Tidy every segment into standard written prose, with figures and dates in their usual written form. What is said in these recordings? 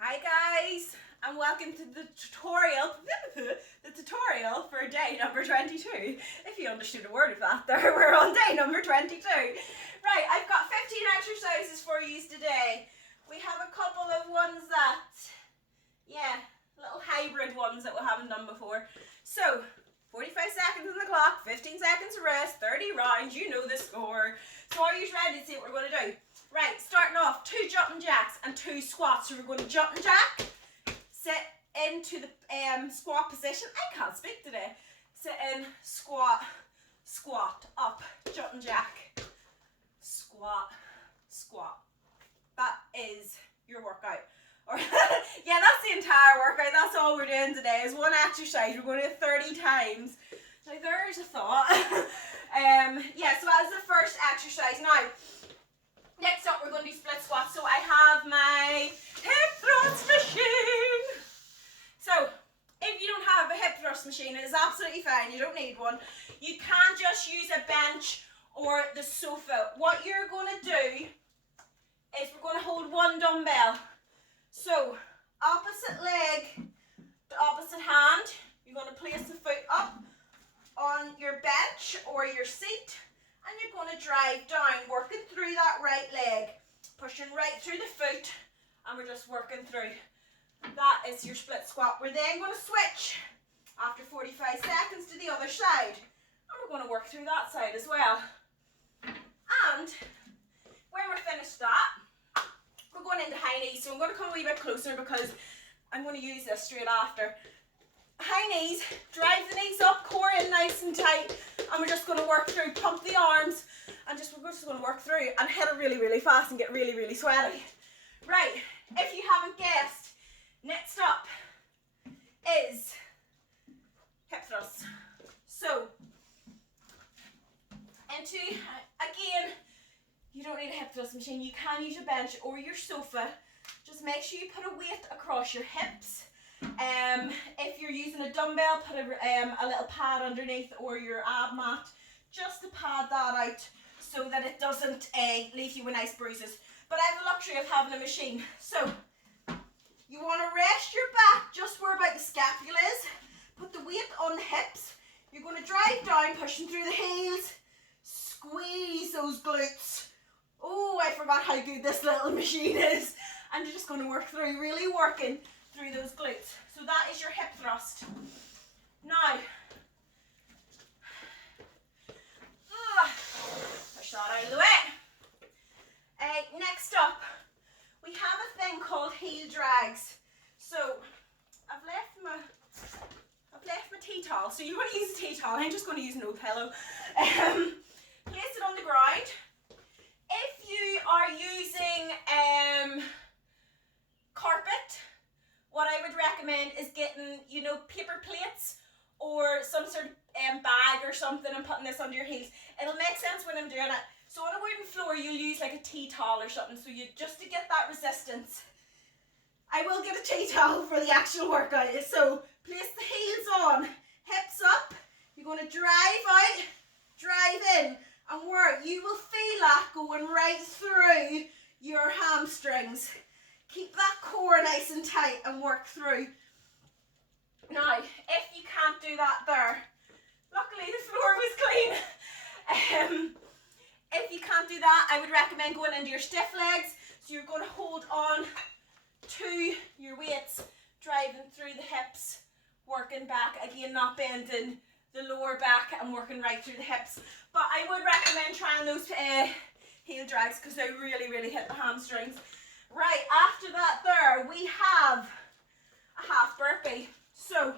Hi guys, and welcome to the tutorial for day number 22. If you understood a word of that there, we're on day number 22. Right, I've got 15 exercises for you today. We have a couple of ones that, little hybrid ones that we haven't done before. So, 45 seconds on the clock, 15 seconds of rest, 30 rounds, you know the score. So are you ready to see what we're going to do? Right, starting off, 2 jumping jacks and 2 squats. So we're going to jump and jack, sit into the squat position. I can't speak today. Sit in, squat, squat, up, jump and jack, squat, squat. That is your workout. Or yeah, that's the entire workout. That's all we're doing today is one exercise. We're going to do it 30 times. Now there's a thought. So that's the first exercise. Now, next up we're going to do split squats. So I have my hip thrust machine. So if you don't have a hip thrust machine, it is absolutely fine. You don't need one. You can just use a bench or the sofa. What you're going to do is we're going to hold one dumbbell. So opposite leg, the opposite hand, you're going to place the foot up on your bench or your seat. And you're going to drive down, working through that right leg, pushing right through the foot, and we're just working through. That is your split squat. We're then going to switch after 45 seconds to the other side, and we're going to work through that side as well. And when we're finished that, we're going into high knees. So I'm going to come a wee bit closer because I'm going to use this straight after. High knees, drive the knees up, core in nice and tight, and we're just going to work through, pump the arms, and we're just going to work through and hit it really, really fast and get really, really sweaty. Right, if you haven't guessed, next up is hip thrusts. So, again, you don't need a hip thrust machine. You can use your bench or your sofa. Just make sure you put a weight across your hips. If you're using a dumbbell, put a little pad underneath or your ab mat just to pad that out so that it doesn't leave you with nice bruises. But I have the luxury of having a machine. So you want to rest your back just where about the scapula is. Put the weight on the hips. You're going to drive down, pushing through the heels. Squeeze those glutes. Oh, I forgot how good this little machine is. And you're just going to work through, really working through those glutes. So that is your hip thrust. Now, push that out of the way. Next up, we have a thing called heel drags. So I've left my tea towel. So you want to use a tea towel. I'm just going to use no pillow. Place it on the ground. If you are using carpet, what I would recommend is getting, paper plates or some sort of bag or something and putting this under your heels. It'll make sense when I'm doing it. So on a wooden floor, you'll use like a tea towel or something. So just to get that resistance. I will get a tea towel for the actual workout. So place the heels on, hips up. You're going to drive out, drive in, and work. You will feel that going right through your hamstrings. Keep that core nice and tight and work through. Now, if you can't do that there, luckily the floor was clean. If you can't do that, I would recommend going into your stiff legs. So you're going to hold on to your weights, driving through the hips, working back. Again, not bending the lower back and working right through the hips. But I would recommend trying those heel drags because they really, really hit the hamstrings. Right, after that there, we have a half burpee. So,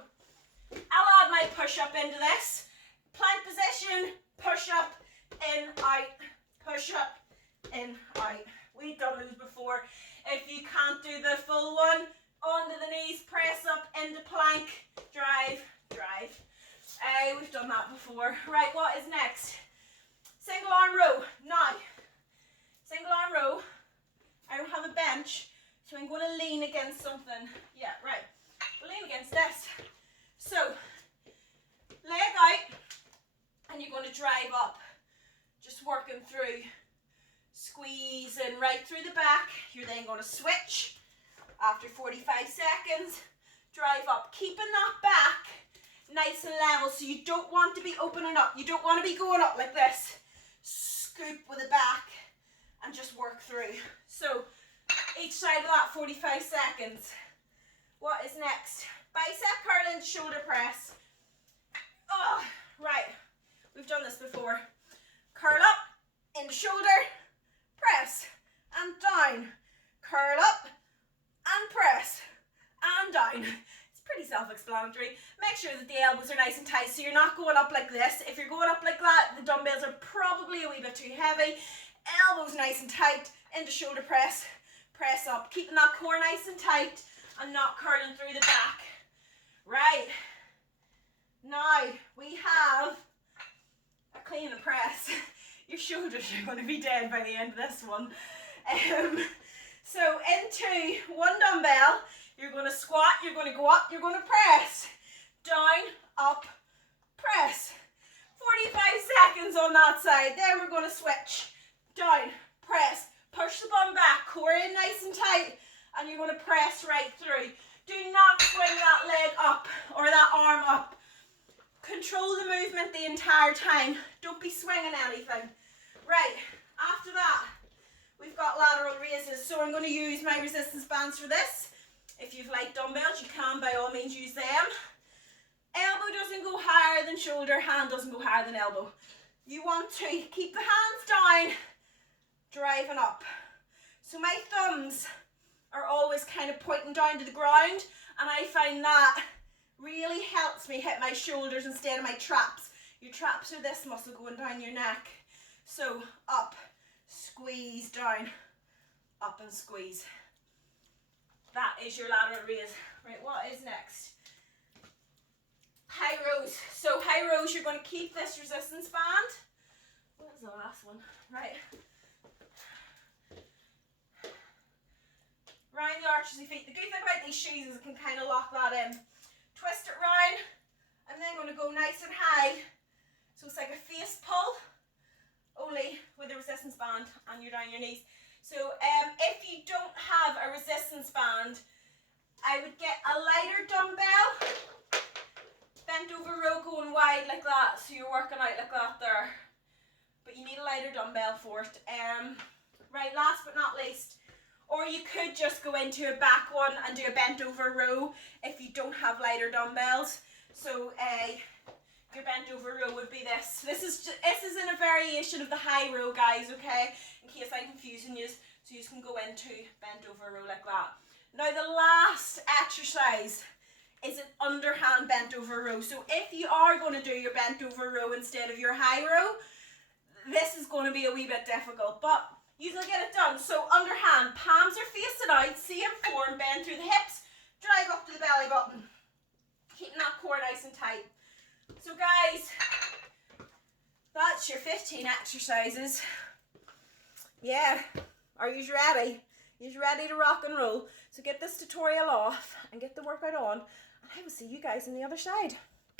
I'll add my push-up into this. Plank position, push-up, in, out, push-up, in, out. We've done those before. If you can't do the full one, onto the knees, press up, into plank, drive, drive. We've done that before. Right, what is next? Single arm row. Now, single arm row. I don't have a bench, so I'm going to lean against something. Yeah, right. We'll lean against this. So, leg out, and you're going to drive up. Just working through, squeezing right through the back. You're then going to switch After 45 seconds, drive up, keeping that back nice and level, so you don't want to be opening up. You don't want to be going up like this. Scoop with the back and just work through. So each side of that 45 seconds. What is next? Bicep curl into shoulder press. Oh, right. We've done this before. Curl up, into shoulder, press, and down. Curl up, and press, and down. It's pretty self-explanatory. Make sure that the elbows are nice and tight so you're not going up like this. If you're going up like that, the dumbbells are probably a wee bit too heavy. Elbows nice and tight, into shoulder press, press up. Keeping that core nice and tight and not curling through the back. Right. Now we have a clean and press. Your shoulders are going to be dead by the end of this one. So into one dumbbell, you're going to squat, you're going to go up, you're going to press. Down, up, press. 45 seconds on that side. Then we're going to switch. Down, press, push the bum back, core in nice and tight, and you're going to press right through. Do not swing that leg up or that arm up. Control the movement the entire time. Don't be swinging anything. Right, after that, we've got lateral raises. So I'm going to use my resistance bands for this. If you've light dumbbells, you can by all means use them. Elbow doesn't go higher than shoulder, hand doesn't go higher than elbow. You want to keep the hands down, driving up. So my thumbs are always kind of pointing down to the ground, and I find that really helps me hit my shoulders instead of my traps. Your traps are this muscle going down your neck. So up, squeeze down, up and squeeze. That is your lateral raise. Right, what is next? High rows. So high rows, you're going to keep this resistance band. What was the last one? Right. Round the arches of your feet. The good thing about these shoes is it can kind of lock that in. Twist it round. I'm then going to go nice and high. So it's like a face pull, only with a resistance band and you're down your knees. So if you don't have a resistance band, I would get a lighter dumbbell, bent over row going wide like that, so you're working out like that there. But you need a lighter dumbbell for it. Right, last but not least, or you could just go into a back one and do a bent over row if you don't have lighter dumbbells. So your bent over row would be this. This is in a variation of the high row, guys, okay? In case I'm confusing you, so you can go into bent over row like that. Now the last exercise is an underhand bent over row. So if you are going to do your bent over row instead of your high row, this is going to be a wee bit difficult, but you will get it done. So underhand, palms are facing out, same form, bend through the hips, drive up to the belly button. Keeping that core nice and tight. So guys, that's your 15 exercises. Yeah, are you ready? You're ready to rock and roll. So get this tutorial off and get the workout on, and I will see you guys on the other side.